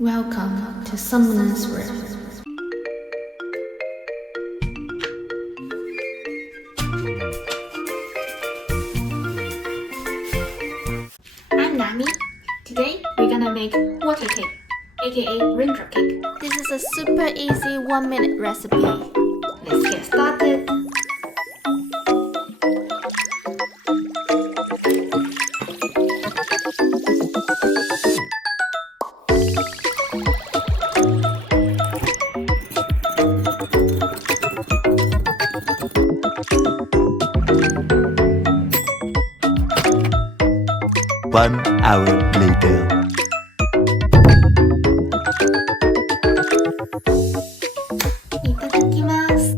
Welcome to Summoner's Rift. I'm Nami. Today we're gonna make water cake, aka Raindrop cake. This is a super easy 1-minute recipe. Let's get started. One hour later. Itadakimasu.